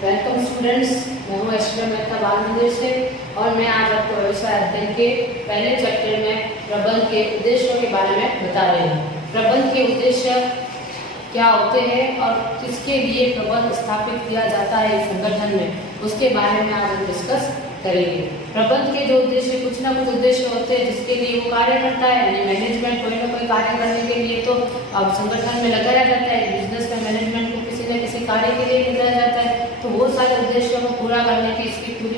Welcome students, मैं हूँ ऐश्वर्या मेहता बाल मंदिर से और मैं आज आपको व्यवसाय अध्ययन के पहले चैप्टर में प्रबंध के उद्देश्यों के बारे में बता रही हूँ। प्रबंध के उद्देश्य क्या होते हैं और किसके लिए प्रबंध स्थापित किया जाता है संगठन में, उसके बारे में आज हम डिस्कस करेंगे। प्रबंध के जो उद्देश्य कुछ ना कुछ उद्देश्य होते हैं जिसके लिए वो कार्य करता है, यानी मैनेजमेंट कोई ना कोई कार्य करने के लिए तो अब संगठन में लगाया जाता है। बिजनेस में मैनेजमेंट को किसी न किसी कार्य के लिए लगाया जाता है, तो वो सारे उद्देश्यों को पूरा करने की इसकी पूरी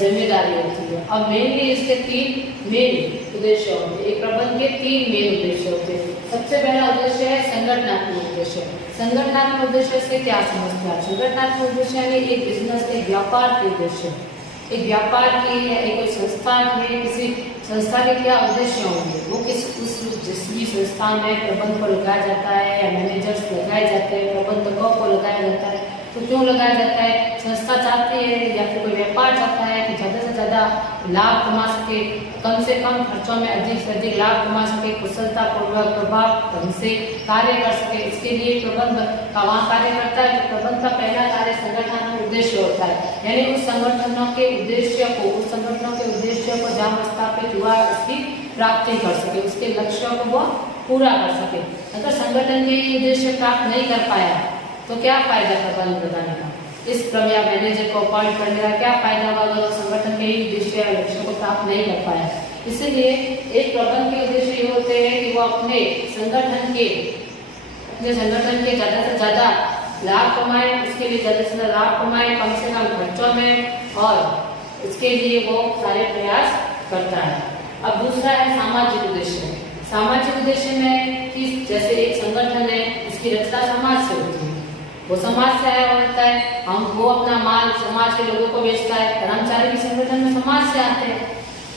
जिम्मेदारी होती है। अब मेनली इसके 3 मेन उद्देश्य होते हैं। एक प्रबंध के 3 मेन उद्देश्य होते हैं। सबसे पहला उद्देश्य है संगठनात्मक उद्देश्य। संगठनात्मक उद्देश्य से क्या समझते हैं? संगठनात्मक उद्देश्य यानी एक बिजनेस, एक व्यापार के उद्देश्य, एक व्यापार के या एक कोई संस्था के, किसी संस्था के क्या उद्देश्य होंगे, वो जिस भी संस्था में प्रबंध को लगाया जाता है या मैनेजर्स लगाए जाते हैं, प्रबंधकों को लगाया जाता है, तो क्यों लगाया जाता है? संस्था चाहती है या फिर कोई व्यापार चाहता है कि ज़्यादा से ज़्यादा लाभ कमा सके, कम से कम खर्चों में अधिक से अधिक लाभ कमा सके, कुशलतापूर्वक प्रभाव ढंग से कार्य कर सके। इसके लिए प्रबंध का वहाँ कार्य करता है। तो प्रबंध का पहला कार्य संगठनात्मक उद्देश्य होता है, यानी उस संगठनों के उद्देश्य को, उस संगठनों के उद्देश्य को जहाँ स्थापित हुआ उसकी प्राप्ति कर सके, उसके लक्ष्यों को वो पूरा कर सके। अगर संगठन के उद्देश्य प्राप्त नहीं कर पाया तो क्या फायदा प्रबंध बताने का? इस प्रक्रिया मैनेजर को अपॉइंट करने का क्या फायदा होगा अगर संगठन के उद्देश्य या लक्ष्यों को प्राप्त नहीं कर पाया? इसीलिए एक प्रबंध के उद्देश्य ये होते हैं कि वो अपने संगठन के ज़्यादा से ज़्यादा लाभ कमाए, उसके लिए ज़्यादा से ज़्यादा लाभ कमाए कम से कम खर्चों में, और इसके लिए वो सारे प्रयास करता है। अब दूसरा है सामाजिक उद्देश्य। सामाजिक उद्देश्य में कि जैसे एक संगठन है, इसकी रचना समाज से होती है, वो समाज से आया होता है, वो अपना माल समाज के लोगों को बेचता है। कर्मचारी भी संगठन में समाज से आते हैं,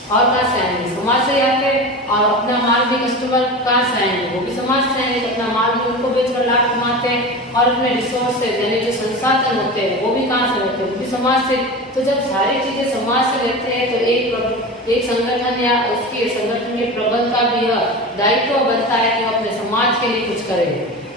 और कहाँ से आएंगे? समाज से आते हैं। और अपना माल भी कस्टमर कहाँ से आएंगे? वो भी समाज से आएंगे, तो अपना माल भी उनको बेचकर लाभ कमाते हैं। और अपने रिसोर्सेज यानी जो संसाधन होते हैं वो भी कहाँ से होते हैं? वो भी समाज से। तो जब सारी चीजें समाज से लेते हैं तो एक संगठन या उसके संगठन के प्रबंध का भी दायित्व बनता है कि वो अपने समाज के लिए कुछ करे।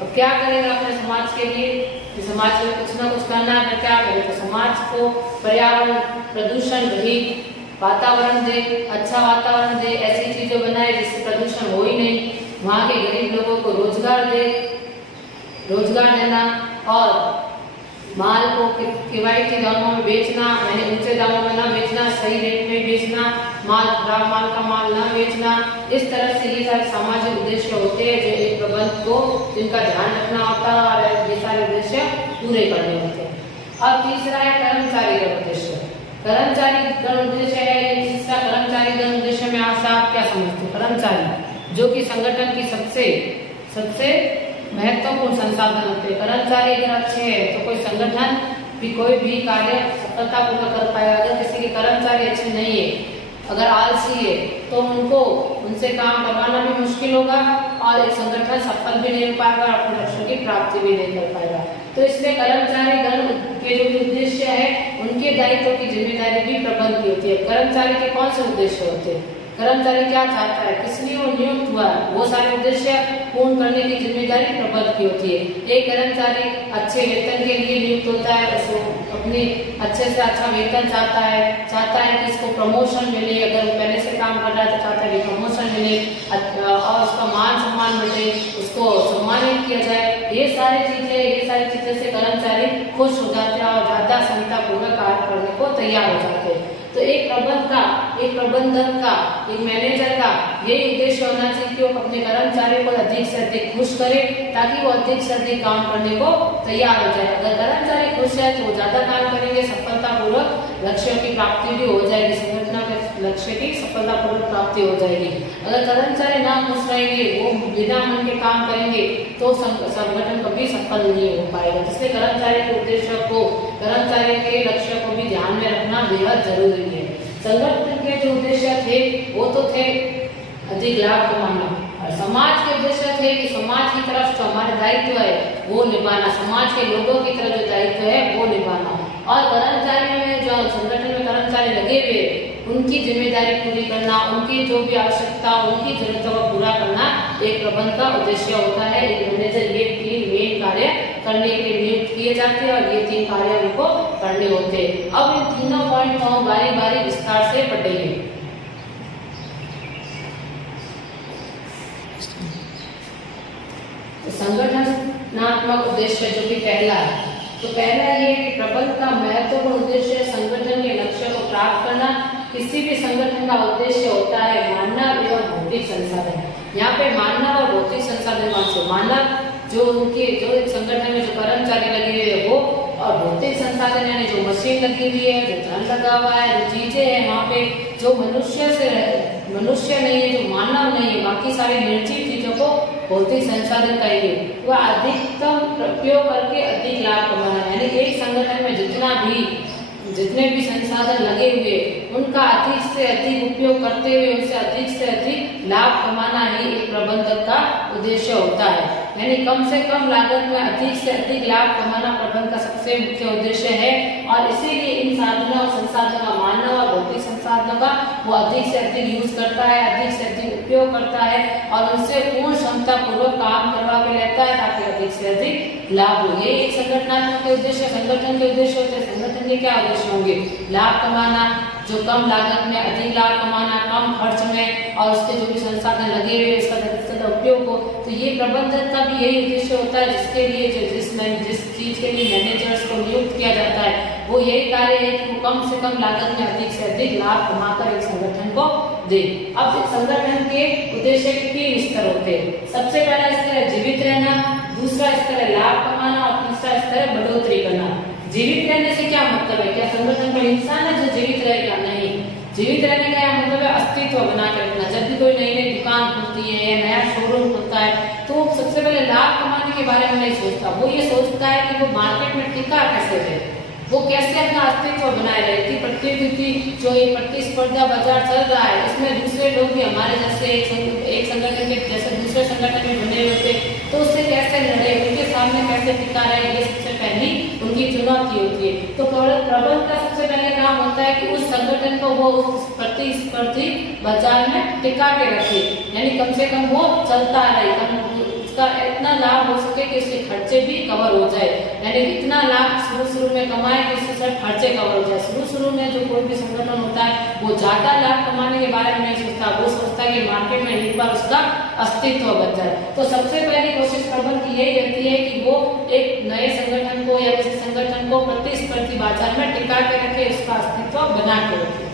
अब क्या करेगा अपने समाज के लिए? कि समाज में कुछ ना कुछ करना है, तो क्या करे? तो समाज को पर्यावरण प्रदूषण रहित वातावरण दे, अच्छा वातावरण दे, ऐसी चीजें बनाए जिससे प्रदूषण हो ही नहीं। वहाँ के गरीब लोगों को रोजगार दे, रोजगार देना, और माल को किफायती दामों में बेचना, यानी ऊंचे दामों में ना बेचना, सही रेट में बेचना, खराब माल का माल ना बेचना। इस तरह से ये सारे सामाजिक उद्देश्य होते हैं जो एक प्रबंध को, जिनका ध्यान रखना होता है और ये सारे उद्देश्य पूरे करने होते हैं। और तीसरा है कर्मचारी गण उद्देश्य। कर्मचारी गण उद्देश्य है तीसरा। कर्मचारी गण उद्देश्य में आप क्या समझते हैं? कर्मचारी जो कि संगठन की सबसे महत्वपूर्ण संसाधन होते हैं। कर्मचारी अगर अच्छे हैं तो कोई संगठन भी कोई भी कार्य सफलतापूर्वक कर पाएगा। अगर किसी के कर्मचारी अच्छे नहीं है, अगर आलसी है, तो उनसे काम करवाना भी मुश्किल होगा और एक संगठन सफल भी नहीं हो पाएगा, अपने लक्ष्यों की प्राप्ति भी नहीं कर पाएगा। तो इसलिए कर्मचारी गण के जो उद्देश्य है उनके दायित्व की जिम्मेदारी भी प्रबंध की होती है। कर्मचारी के कौन से उद्देश्य होते हैं? कर्मचारी क्या चाहता है, किस लिए वो नियुक्त हुआ है, वो सारे उद्देश्य पूर्ण करने की जिम्मेदारी प्रबंध की होती है। एक कर्मचारी अच्छे वेतन के लिए नियुक्त होता है, उसको अपनी अच्छे से अच्छा वेतन चाहता है कि इसको प्रमोशन मिले। अगर वो पहले से काम कर रहा है तो चाहता है कि प्रमोशन मिले और उसका मान सम्मान मिले, उसको सम्मानित किया जाए। ये सारी चीजें से कर्मचारी खुश हो जाते हैं और ज्यादा क्षमतापूर्वक कार्य करने को तैयार हो जाते हैं। तो एक प्रबंधक का, एक मैनेजर का यही उद्देश्य होना चाहिए कि वो अपने कर्मचारियों को अधिक से अधिक खुश करे ताकि वो अधिक से अधिक काम करने को तैयार हो जाए। अगर कर्मचारी खुश है तो वो ज्यादा काम करेंगे, सफलतापूर्वक लक्ष्यों की प्राप्ति भी हो जाएगी, संगठन के लक्ष्य की सफलतापूर्वक प्राप्ति हो जाएगी। अगर कर्मचारी ना खुश रहेंगे, वो बिना मन के काम करेंगे, तो संगठन कभी सफल नहीं हो पाएगा। इसलिए कर्मचारी के उद्देश्य को, कर्मचारी के लक्ष्य को भी ध्यान में रखना बेहद जरूरी है। संगठन के जो उद्देश्य थे वो तो थे अधिक लाभ कमाना, और समाज के उद्देश्य थे कि समाज की तरफ जो हमारे दायित्व है वो निभाना, समाज के लोगों की तरफ जो दायित्व है वो निभाना। और कर्मचारी में जो संगठन में कर्मचारी लगे हुए उनकी जिम्मेदारी पूरी करना, उनकी जो भी आवश्यकता, उनकी जरूरतों को पूरा करना एक प्रबंध का उद्देश्य होता है। एक मैनेजर ये 3 मेन कार्य करने के लिए नियुक्त किए जाते हैं और ये 3 कार्य उनको करने होते हैं। अब इन तीनों पॉइंट को हम बारी बारी विस्तार से पढ़ेंगे। तो संगठनात्मक उद्देश्य जो कि पहला है, तो पहला ये कि प्रबंध का महत्वपूर्ण उद्देश्य संगठन के लक्ष्य को प्राप्त करना। किसी भी संगठन का उद्देश्य होता है मानव एवं भौतिक संसाधन। यहाँ पे मानव और भौतिक संसाधन कौन से? मानव जो उनके जो एक संगठन में जो कर्मचारी लगे हुए हैं वो, और भौतिक संसाधन यानी जो मशीन लगी हुई है, जो धन लगा हुआ है, जो चीजें हैं वहाँ पे, जो मनुष्य नहीं है, जो मानव नहीं है, बाकी सारी निर्जीव चीजों को भौतिक संसाधन कहेंगे। वह अधिकतम उपयोग करके अधिक लाभ कमाना, यानी एक संगठन में जितने भी संसाधन लगे हुए उनका अधिक से अधिक उपयोग करते हुए उनसे अधिक से अधिक लाभ कमाना ही एक प्रबंधक का उद्देश्य होता है। यानी कम से कम लागत में अधिक से अधिक लाभ कमाना प्रबंधक का सबसे मुख्य उद्देश्य है। और इसीलिए इन साधनों और संसाधनों का, मानव और भौतिक संसाधनों का वो अधिक से अधिक यूज करता है, अधिक से अधिक उपयोग करता है और उनसे पूर्ण क्षमता पूर्वक काम करवा के लेता है ताकि अधिक से अधिक लाभ हो। ये एक संगठनात्मक के उद्देश्य, संगठन के उद्देश्य होते हैं। संगठन के क्या उद्देश्य होंगे? लाभ कमाना, जो कम लागत में अधिक लाभ कमाना, कम खर्च में, और उसके जो भी संसाधन लगे हुए इसका ज्यादा उपयोग हो। तो ये प्रबंधक का भी यही उद्देश्य होता है, जिसके लिए जिस चीज के लिए मैनेजर्स को नियुक्त किया जाता है वो यही कार्य है कि वो कम से कम लागत में अधिक से अधिक लाभ कमाकर एक संगठन को दे। अब इस संगठन के उद्देश्य के 3 स्तर होते हैं। सबसे पहला स्तर है जीवित रहना, दूसरा स्तर है लाभ कमाना और तीसरा स्तर है बढ़ोतरी करना। जीवित रहने से क्या मतलब है? क्या संगठन में इंसान है जो जीवित रहेगा? नहीं। जीवित रहने का मतलब है अस्तित्व बना के रखना। जब भी कोई नई दुकान खुलती है या नया शोरूम खुलता है तो सबसे पहले लाभ कमाने के बारे में नहीं सोचता, वो ये सोचता है कि वो मार्केट में टिका कैसे रहे, वो कैसे अपना अस्तित्व बनाए रहे। कि प्रतियोगिता जो ये प्रतिस्पर्धा बाजार चल रहा है इसमें दूसरे लोग भी हमारे जैसे एक संगठन के जैसे दूसरे संगठन में बने होते तो उससे कैसे लड़े, उनके सामने कैसे टिका रहे, ये सबसे पहली उनकी चुनौती होती है। तो प्रबंधक का सबसे पहले काम होता है कि उस संगठन को वो उस प्रतिस्पर्धी बाजार में टिका के रखे, यानी कम से कम वो चलता रहे, उसका इतना लाभ हो सके कि उसके खर्चे भी कवर हो जाए। यानी इतना लाभ शुरू में कमाए कि उससे सब खर्चे कवर हो जाए। शुरू में जो कोई भी संगठन होता है वो ज्यादा लाभ कमाने के बारे में नहीं सोचता, वो सोचता है कि मार्केट में एक बार उसका अस्तित्व बच जाए। तो सबसे पहली कोशिश प्रबंधक की यही रहती है कि वो एक नए संगठन को या किसी संगठन को प्रतिस्पर्धी बाजार में टिका के रखे, उसका अस्तित्व बना के रखे।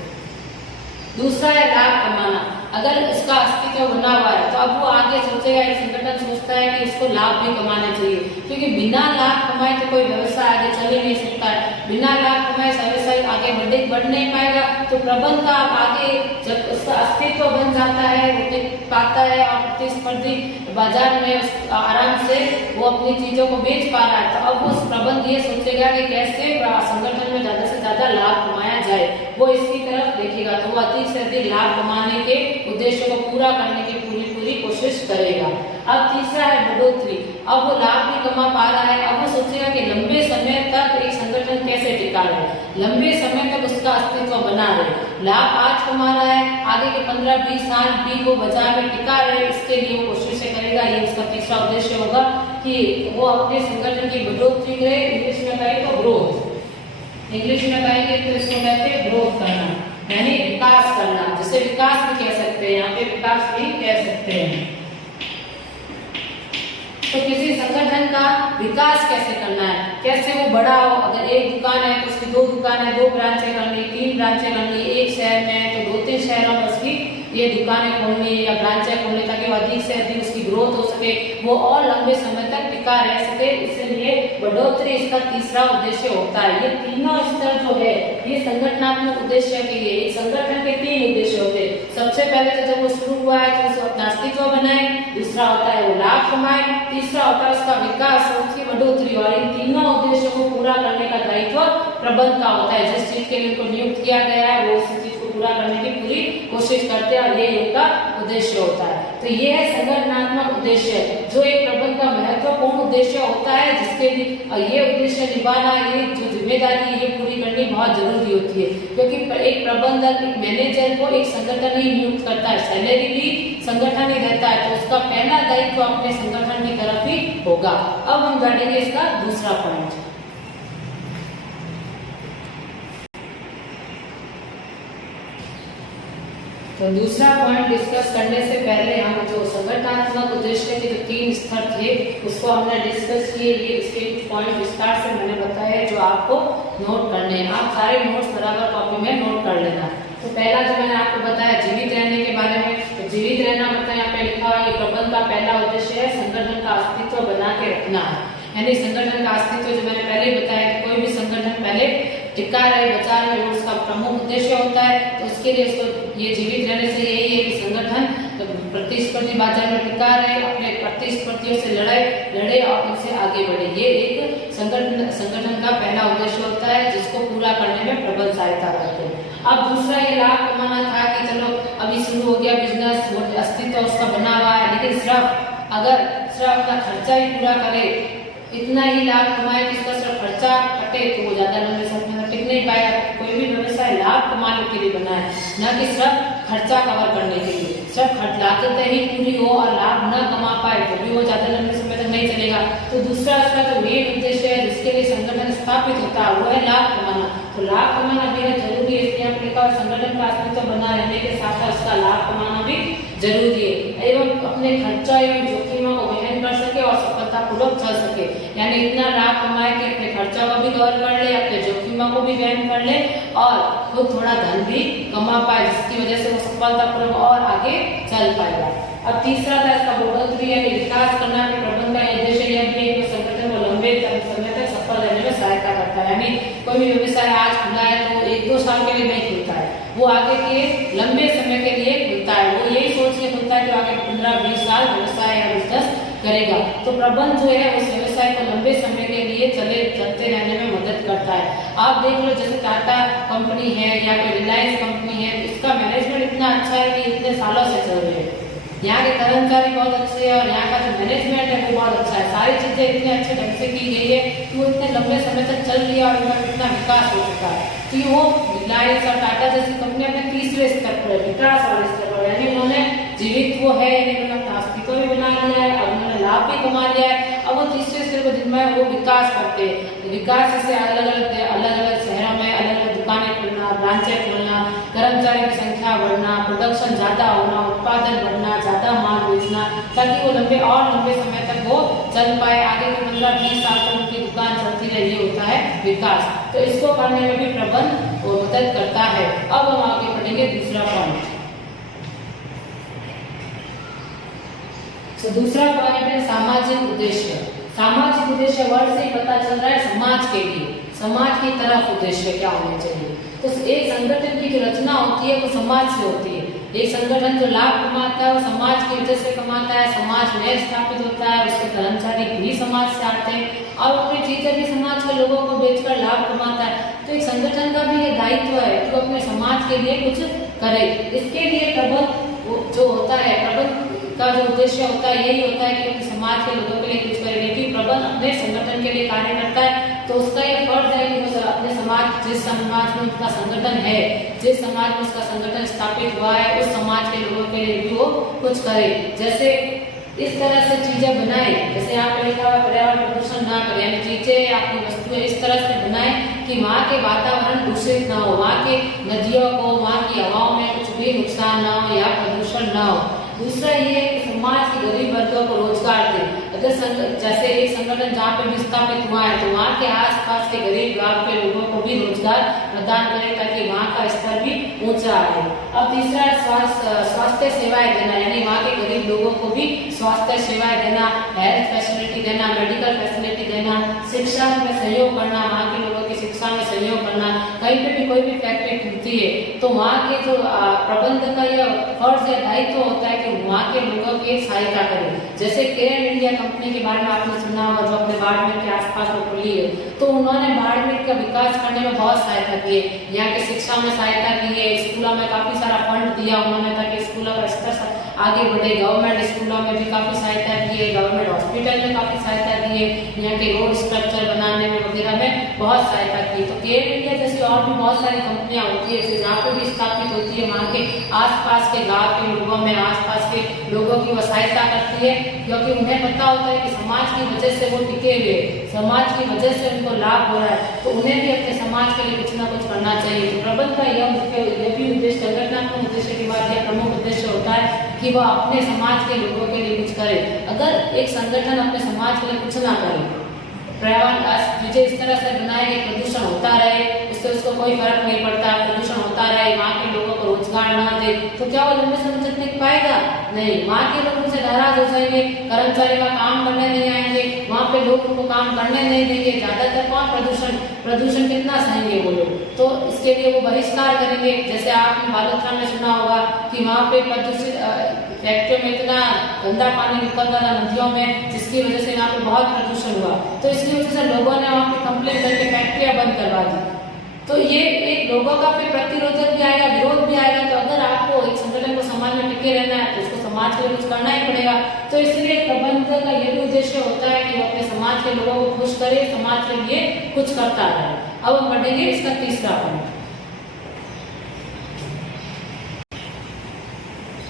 दूसरा है लाभ कमाना। अगर इसका अस्तित्व बना हुआ है तो अब वो आगे सोचेगा, एक संगठन सोचता है कि इसको लाभ भी कमाना चाहिए, क्योंकि बिना लाभ कमाए तो कोई व्यवसाय आगे चल ही नहीं सकता है। बिना लाभ कमाए व्यवसाय आगे बढ़ नहीं पाएगा। तो प्रबंधक आगे जब उसका अस्तित्व बन जाता है, वो टिक पाता है और प्रतिस्पर्धी बाजार में आराम से वो अपनी चीजों को बेच पा रहा है, तो अब उस प्रबंधक ये सोचेगा कि कैसे संगठन में ज्यादा से ज्यादा लाभ कमाया जाए, वो इसकी तरफ देखेगा। तो वो अधिक से अधिक लाभ कमाने के उद्देश्य को पूरा करने की पूरी कोशिश करेगा। अब तीसरा है बढ़ोतरी। अब वो लाभ भी कमा पा रहा है, अब वो सोचेगा कि लंबे समय तक एक संगठन कैसे टिका रहे, लंबे समय तक उसका अस्तित्व बना रहे। लाभ आज कमा रहा है, आगे के 15-20 साल भी वो बाजार में टिका रहे, इसके लिए वो कोशिशें करेगा। ये उसका तीसरा उद्देश्य होगा कि वो अपने संगठन की बढ़ोतरी करे। इंग्लिश में कहें तो ग्रोथ, इंग्लिश में कहेंगे तो इसको कहते हैं ग्रोथ करना, यानी विकास करना, जिसे विकास भी कह सकते हैं, यहाँ पे विकास भी कह सकते हैं। तो किसी संगठन का विकास कैसे करना है, कैसे वो बड़ा हो। अगर एक दुकान है तो उसकी 2 दुकानें, 2 ब्रांचें करनी, 3 ब्रांचें करनी, एक शहर में है तो 2-3 शहरों में उसकी ये दुकानें खोलनी या ब्रांचें खोलनी, ताकि वो अधिक से अधिक उसकी ग्रोथ हो सके, वो और लंबे समय तक टिका रह सके। इसलिए बढ़ोतरी इसका तीसरा उद्देश्य होता है। ये तीनों स्तर जो है ये संगठनात्मक उद्देश्य के लिए, एक संगठन के 3 उद्देश्य होते हैं। सबसे पहले तो जब वो शुरू हुआ है तो उसको अपना अस्तित्व बनाए, दूसरा होता है वो लाभ कमाए, तीसरा होता है उसका विकास, उसकी बढ़ोतरी। और इन तीनों उद्देश्यों को पूरा करने का दायित्व प्रबंधक का होता है। जिस चीज के लिए उनको नियुक्त किया गया है वो उस चीज को पूरा करने की पूरी कोशिश करते हैं और ये उनका उद्देश्य होता है। तो तो ये है संगठनात्मक उद्देश्य, जो एक प्रबंध का महत्वपूर्ण उद्देश्य होता है, जिसके भी ये उद्देश्य निभाना, ये जो जिम्मेदारी है ये पूरी करनी बहुत जरूरी होती है, क्योंकि एक प्रबंधक, एक मैनेजर को एक संगठन ही नियुक्त करता है, सैलरी भी संगठन ही देता है, तो उसका पहला दायित्व अपने संगठन की तरफ ही होगा। अब हम जानेंगे इसका दूसरा पॉइंट। तो दूसरा पॉइंट डिस्कस करने से पहले हम जो संगठनात्मक उद्देश्य के जो 3 स्तर थे उसको हमने डिस्कस किए। ये इसके कुछ पॉइंट विस्तार से मैंने बताया जो आपको नोट करने हैं। आप सारे नोट्स बराबर कॉपी में नोट कर लेना। तो पहला जो मैंने आपको बताया जीवित रहने के बारे में, तो जीवित रहना मतलब यहाँ पे लिखा हुआ ये प्रबंध का पहला उद्देश्य है संगठन का अस्तित्व बना के रखना है। यानी संगठन का अस्तित्व जो मैंने पहले ही बताया कि कोई भी संगठन पहले टिका रहे, बचा रहे, वो उसका प्रमुख उद्देश्य होता है। तो उसके लिए उसको ये जीवित रहने से यही है कि संगठन प्रतिस्पर्धी बाजार में टिका रहे, अपने प्रतिस्पर्धियों से लड़े और उनसे आगे बढ़े। ये एक संगठन का पहला उद्देश्य होता है, जिसको पूरा करने में प्रबल सहायता करते हैं। अब दूसरा ये लाभ कमाना था कि चलो अभी शुरू हो गया बिजनेस, अस्तित्व उसका बना हुआ है, लेकिन सिर्फ अपना खर्चा ही पूरा करे, इतना ही लाभ कमाए जिसका सिर्फ खर्चा कटे, तो वो ज्यादा लंबे समय में टिक नहीं पाएगा। कोई भी व्यवसाय लाभ कमाने के लिए बना है, न कि सिर्फ खर्चा कवर करने के लिए। सिर्फ लागतें ही पूरी हो और लाभ न कमा पाए तो भी वो ज्यादा लंबे समय तक नहीं चलेगा। तो दूसरा उसका जो मेन उद्देश्य है जिसके लिए संगठन स्थापित होता है वो है लाभ कमाना। तो लाभ कमाना बेहद जरूरी है, इसलिए हमने कहा संगठन का अस्तित्व बना रहने के साथ साथ उसका लाभ कमाना भी जरूरी है, एवं अपने खर्चा एवं जोखिमों को वहन कर सके और सफलतापूर्वक चल सके। यानी इतना लाभ कमाए कि अपने खर्चा को भी कवर कर ले, अपने जोखिमों को भी वहन कर ले और खुद थोड़ा धन भी कमा पाए, जिसकी वजह से वो सफलतापूर्वक और आगे चल पाएगा। अब तीसरा था इसका बढ़ोतरी यानी विकास करना के प्रबंध का उद्देश्य यह भी है कि संगठन को लंबे समय तक सफल रहने में सहायता करता है। यानी कोई भी व्यवसाय आज खुला है तो 1-2 साल के लिए नहीं खुलता है, वो आगे के लंबे समय के लिए खुलता है। वो यही सोच के खुलता है कि आगे 15-20 साल व्यवसाय या बिजनेस करेगा। तो प्रबंध जो है उस व्यवसाय को लंबे समय के लिए चलते रहने में मदद करता है। आप देख लो जैसे टाटा कंपनी है या कोई रिलायंस कंपनी है, इसका मैनेजमेंट इतना अच्छा है कि इतने सालों से चल रहे हैं। यहाँ के कर्मचारी बहुत अच्छे हैं और यहाँ का जो मैनेजमेंट है वो बहुत अच्छा है। सारी चीजें इतने अच्छे ढंग से की गई है कि वो इतने लंबे समय तक चल रही है और उनका इतना विकास हो चुका है कि वो रिलायंस और टाटा जैसी कंपनी अपने तीसरे स्तर पर विकास वाले स्तर पर, यानी उन्होंने जीवित वो है, उन्होंने अपना अस्तित्व भी बना लिया है और उन्होंने लाभ भी कमा लिया है। अब वो तीसरे स्तर पर जिनमें वो विकास करते हैं, विकास से अलग अलग शहरों में अलग अलग दुकानें खुलना, ब्रांचें खुलना, कर्मचारियों की संख्या बढ़ना, प्रोडक्शन ज्यादा होना, उत्पादन बढ़ना, ज्यादा माल बेचना, ताकि वो लंबे समय तक वो चल पाए, आगे के 15-20 साल तक उनकी दुकान चलती रहे। ये होता है विकास। तो इसको करने में भी प्रबंध वो मदद करता है। अब हम आगे बढ़ेंगे दूसरा पॉइंट। तो दूसरा पॉइंट है सामाजिक उद्देश्य। सामाजिक उद्देश्य वर्ड से ही पता चल रहा है समाज के लिए, समाज की तरफ उद्देश्य क्या होने चाहिए। तो एक संगठन की जो रचना होती है वो समाज से होती है। एक संगठन जो लाभ कमाता है वो समाज की वजह से कमाता है, समाज में स्थापित होता है, उसके कर्मचारी भी समाज से आते हैं और अपनी चीजें भी समाज के लोगों को बेचकर लाभ कमाता है। तो एक संगठन का भी ये दायित्व है कि वो अपने समाज के लिए कुछ करे। इसके लिए प्रबंध जो होता है, प्रबंध का जो उद्देश्य होता है यही होता है कि अपने समाज के लोगों के लिए कुछ करे। लेकिन प्रबंध अपने संगठन के लिए कार्य करता है तो उसका ये फर्ज है कि वो अपने समाज, जिस समाज में उसका संगठन है, जिस समाज में उसका संगठन स्थापित हुआ है, उस समाज के लोगों के लिए भी वो कुछ करे। जैसे इस तरह से चीजें बनाए, जैसे यहाँ पे लिखा हुआ पर्यावरण प्रदूषण ना करे, यानी चीजें आपकी वस्तुएं इस तरह से बनाए कि वहाँ के वातावरण दूषित ना हो, वहाँ के नदियों को, वहाँ की हवाओं में कुछ भी नुकसान ना हो या प्रदूषण ना हो। दूसरा ये है कि समाज के गरीब वर्गों को रोजगार दे। अगर जैसे एक संगठन जहाँ पे भी स्थापित हुआ है तो वहाँ के आसपास के गरीब गांव के लोगों को भी रोजगार प्रदान करें ताकि वहाँ का स्तर भी ऊंचा आए। अब तीसरा स्वास्थ्य सेवाएं देना, यानी वहाँ के गरीब लोगों को भी स्वास्थ्य सेवाएं देना, हेल्थ फैसिलिटी देना, मेडिकल फैसिलिटी देना, शिक्षा में सहयोग करना, वहाँ के लोगों की शिक्षा में सहयोग करना। कहीं पे भी कोई भी फैक्ट्री खुलती है तो वहाँ के जो प्रबंध का यह फर्ज या दायित्व होता है कि वहाँ के लोगों की सहायता करें। जैसे केयर इंडिया कंपनी के बारे में आपने सुना होगा, जो अपने बाड़मेर के आसपास में खुली है, तो उन्होंने बाड़मेर का विकास करने में बहुत सहायता की है। यहाँ की शिक्षा में सहायता की है, स्कूलों में काफी सारा फंड दिया उन्होंने ताकि स्कूलों का स्तर आगे बढ़े। गवर्नमेंट स्कूलों में भी काफ़ी सहायता की है, गवर्नमेंट हॉस्पिटल में काफ़ी सहायता की है, यहाँ के रोड स्ट्रक्चर बनाने में वगैरह में बहुत सहायता की। तो केयर इंडिया जैसी और भी बहुत सारी कंपनियां होती है जो यहाँ पे भी स्थापित होती है, वहाँ के आसपास के गाँव के लोगों में, आसपास के लोगों की वो सहायता करती है, क्योंकि उन्हें पता होता है कि समाज की वजह से वो टिके हुए, समाज की वजह से उनको लाभ हो रहा है, तो उन्हें भी अपने समाज के लिए कुछ ना कुछ करना चाहिए। तो प्रबंध का यह भी उद्देश्य, संगठनात्मक उद्देश्य के बाद यह प्रमुख उद्देश्य होता है कि वह अपने समाज के लोगों के लिए कुछ करे। अगर एक संगठन अपने समाज के लिए कुछ ना करे, पर्यावरण चीजें इस तरह से बनाए कि प्रदूषण होता रहे, इससे उसको कोई फर्क नहीं पड़ता, प्रदूषण होता रहे, वहाँ के लोगों को रोजगार ना दे, तो क्या वो लंबे समय तक टिक पाएगा? नहीं, वहाँ के लोग उनसे नाराज हो जाएंगे, कर्मचारी का काम करने नहीं आएंगे, वहाँ पे लोग उनको काम करने नहीं देंगे। ज्यादातर कौन प्रदूषण कितना सहेंगे वो लोग, तो इसके लिए वो बहिष्कार करेंगे। जैसे आपने बालोतरा में सुना होगा कि वहाँ पे प्रदूषित फैक्ट्रियों में इतना गंदा पानी निकलता था नदियों में, जिसकी वजह से यहाँ पे बहुत प्रदूषण हुआ, तो इसकी वजह से लोगों ने वहाँ पे कंप्लेन करके फैक्ट्रियां बंद करवा दी। तो ये एक लोगों का फिर प्रतिरोधक भी आएगा, विरोध भी आएगा। तो अगर आपको एक संगठन को समाज में टिके रहना है तो उसको समाज के लिए कुछ करना ही पड़ेगा। तो इसलिए प्रबंधक का ये भी उद्देश्य होता है कि वो अपने समाज के लोगों को खुश करे, समाज के लिए कुछ करता रहे। अब हम बढ़ेंगे इसका तीसरा पॉइंट।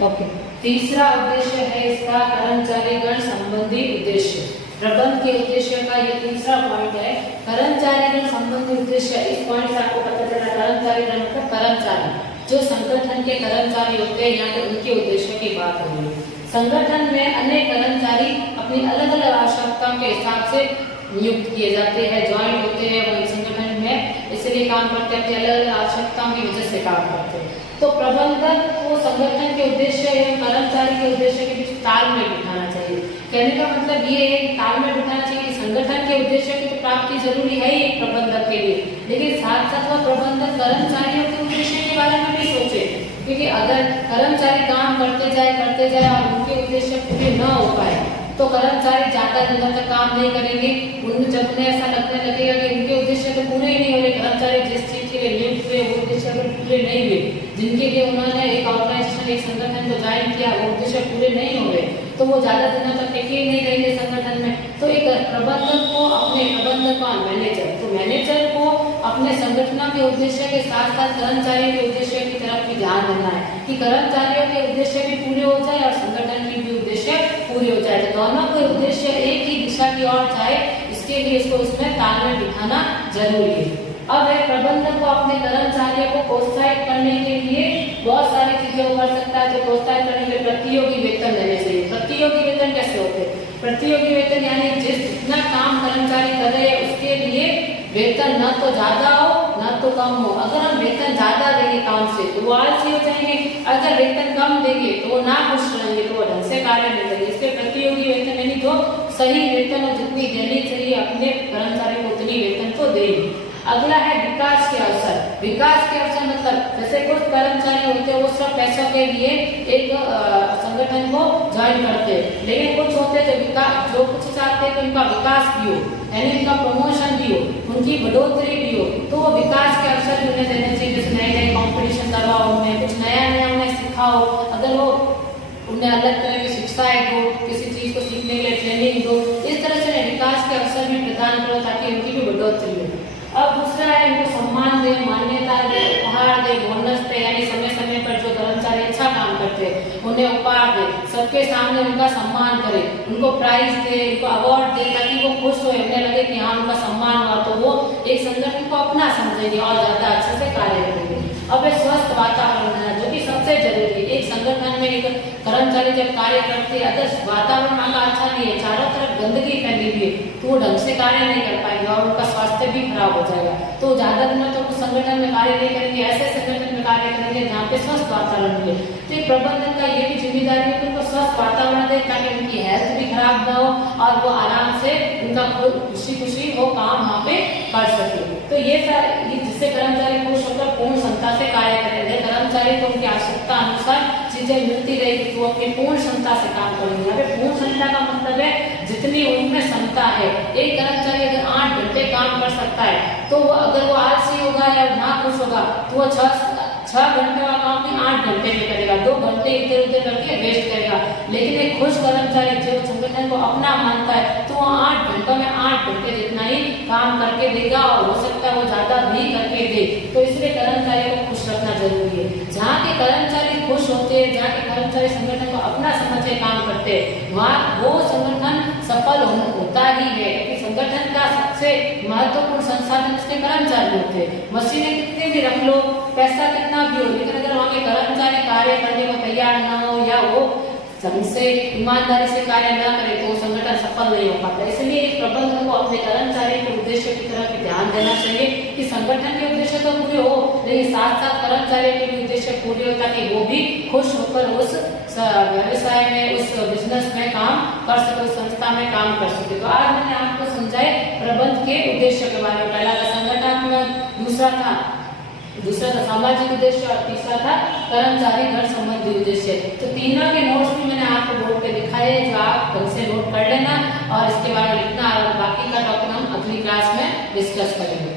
ओके, तीसरा उद्देश्य है इसका कर्मचारीगण संबंधी उद्देश्य। प्रबंध के उद्देश्य का ये तीसरा पॉइंट है, कर्मचारीगण संबंधी उद्देश्य। इस पॉइंट से आपको पता चला कर्मचारीगण मतलब कर्मचारी, जो संगठन के कर्मचारी होते हैं, यहाँ पे उनके उद्देश्य की बात हो रही है। संगठन में अनेक कर्मचारी अपनी अलग अलग आवश्यकताओं के हिसाब से नियुक्त किए जाते हैं, ज्वाइन होते हैं वो संगठन में, इसलिए काम करते हैं, अपनी अलग अलग आवश्यकताओं की वजह से काम करते हैं। तो प्रबंधक को संगठन के उद्देश्य एवं कर्मचारी के उद्देश्य के बीच तालमेल बिठाना चाहिए। कहने का मतलब ये है कि तालमेल बिठाना चाहिए कि संगठन के उद्देश्य की तो प्राप्ति जरूरी है ही प्रबंधक के लिए, लेकिन साथ साथ वह प्रबंधक कर्मचारियों के उद्देश्य के बारे में भी सोचे, क्योंकि अगर कर्मचारी काम करते जाए और उनके उद्देश्य पूरे न हो पाए तो कर्मचारी ज्यादा दिनों तक काम नहीं करेंगे। उनमें जब उन्हें ऐसा लगने लगेगा कि उनके उद्देश्य तो पूरे ही नहीं हो रहे, कर्मचारी जिस चीज के लिए नियुक्त हुए वो उद्देश्य अगर पूरे नहीं हुए, जिनके लिए उन्होंने एक ऑर्गेनाइजेशन एक संगठन को ज्वाइन किया, वो उद्देश्य पूरे नहीं हो रहे, तो वो ज्यादा दिनों तक टिके नहीं रहेंगे संगठन में। तो एक प्रबंधक को मैनेजर, तो मैनेजर को अपने संगठन के उद्देश्य के साथ साथ कर्मचारियों के उद्देश्य की तरफ भी ध्यान देना है कि कर्मचारियों के उद्देश्य भी पूरे हो जाए और संगठन की भी उद्देश्य पूरी हो जाए। तो दोनों के उद्देश्य एक ही दिशा की ओर जाए, इसके लिए इसको उसमें तालमेल बिठाना जरूरी है। अब एक प्रबंधक को अपने कर्मचारियों को प्रोत्साहित करने के लिए बहुत सारी चीजें कर सकता है। तो प्रोत्साहित करने के लिए प्रतियोगी वेतन देने चाहिए। प्रतियोगी वेतन कैसे होते हैं? प्रतियोगी वेतन यानी जितना काम कर्मचारी कर रहे हैं उसके लिए वेतन न तो ज्यादा हो न तो कम हो। अगर हम वेतन ज्यादा देंगे काम से तो वो आलसी हो जाएंगे, अगर वेतन कम देंगे तो वो ना खुश रहेंगे, तो वो ढंग से कार्य नहीं करेंगे। इसलिए प्रतियोगी वेतन यानी जो सही वेतन और जितनी देनी चाहिए अपने कर्मचारी को उतनी वेतन तो देंगे। अगला है विकास के अवसर। विकास के अवसर मतलब जैसे कुछ कर्मचारी होते हैं वो सिर्फ पैसों के लिए एक संगठन को ज्वाइन करते हैं, लेकिन कुछ होते हैं जो कुछ चाहते हैं कि उनका विकास भी हो, यानी उनका प्रमोशन भी हो, उनकी बढ़ोतरी भी हो, तो वो विकास के अवसर भी उन्हें देने चाहिए। जैसे नए नए कॉम्पिटिशन करवाओ, उन्हें कुछ नया उन्हें सिखाओ, अगर वो उन्हें अलग तरह की शिक्षाएं दो, किसी चीज को सीखने के लिए ट्रेनिंग दो, इस तरह से विकास के अवसर भी प्रदान करो ताकि उनकी भी बढ़ोतरी हो। अब दूसरा है उनको सम्मान दे, मान्यता दे, उपहार दे, बोनस दे, यानी समय समय पर जो कर्मचारी अच्छा काम करते हैं उन्हें उपहार दे, सबके सामने उनका सम्मान करे, उनको प्राइज दे, उनको अवार्ड दे ताकि वो खुश हो, उन्हें लगे कि हाँ उनका सम्मान हुआ, तो वो एक संगठन को अपना समझेंगे और ज्यादा अच्छे से कार्य करेंगे। अब एक स्वस्थ वातावरण है जो कि सबसे जरूरी है। एक संगठन में एक कर्मचारी जब कार्य करते हैं, अगर वातावरण का अच्छा नहीं है, चारों तरफ गंदगी फैली हुई है, तो वो ढंग से कार्य नहीं कर पाएंगे और उनका स्वास्थ्य भी खराब हो जाएगा। तो ज्यादा दिनों तक उस संगठन में कार्य नहीं करेंगे, ऐसे संगठन में कार्य करेंगे जहाँ पे स्वस्थ वातावरण मिले। तो प्रबंधन का ये भी जिम्मेदारी है कि उनको स्वस्थ वातावरण दे ताकि उनकी हेल्थ भी खराब न हो और वो आराम से उनका खुशी वो काम वहाँ पे कर सके। तो ये जिससे कर्मचारी खुश होकर पूर्ण क्षमता से कार्य करेंगे, कर्मचारी को उनकी आवश्यकता अनुसार चीजें मिलती रहेगी तो वो अपनी पूर्ण क्षमता से काम करेंगे। यहाँ पे पूर्ण क्षमता का मतलब है जितनी उनमें क्षमता है। एक कर्मचारी अगर 8 घंटे काम कर सकता है तो वो अगर वो आलसी होगा या ना खुश होगा तो वो 6 घंटे का काम भी 8 घंटे में करेगा, 2 घंटे इधर उधर करके वेस्ट करेगा। लेकिन एक खुश कर्मचारी जो संगठन को अपना मानता है तो वो 8 घंटों में 8 घंटे जितना ही काम करके देगा और हो सकता है वो ज्यादा भी करके दे। तो इसलिए कर्मचारी को खुश रखना जरूरी है। जहाँ के कर्मचारी खुश होते हैं, जहाँ के कर्मचारी संगठन को अपना समझ के काम करते हैं, वहाँ वो संगठन सफल होता ही है। क्योंकि संगठन का सबसे महत्वपूर्ण संसाधन उसके कर्मचारी होते हैं। मशीनें कितने भी रख लो, पैसा कितना भी हो, लेकिन अगर वहाँ के कर्मचारी कार्य करने को तैयार न हो या वो ढंग से ईमानदारी से कार्य न करे तो संगठन सफल नहीं हो पाता। इसलिए प्रबंधन को अपने कर्मचारी के उद्देश्य की तरफ ध्यान देना चाहिए कि संगठन के उद्देश्य तो पूरे हो, लेकिन साथ साथ कर्मचारी के भी उद्देश्य पूरे हो ताकि वो भी खुश होकर उस व्यवसाय में, उस बिजनेस में काम कर सके, उस संस्था में काम कर सके। तो आज मैंने आपको समझाए प्रबंध के उद्देश्य के बारे में। पहला था संगठनात्मक, दूसरा था सामाजिक उद्देश्य और तीसरा था कर्मचारी घर संबंधी उद्देश्य। तो तीनों के नोट्स भी मैंने आपको बोर्ड पे दिखाए, जो आप ढंग से नोट कर लेना और इसके बारे में लिखना, और बाकी का टॉपिक हम अगली क्लास में डिस्कस करेंगे।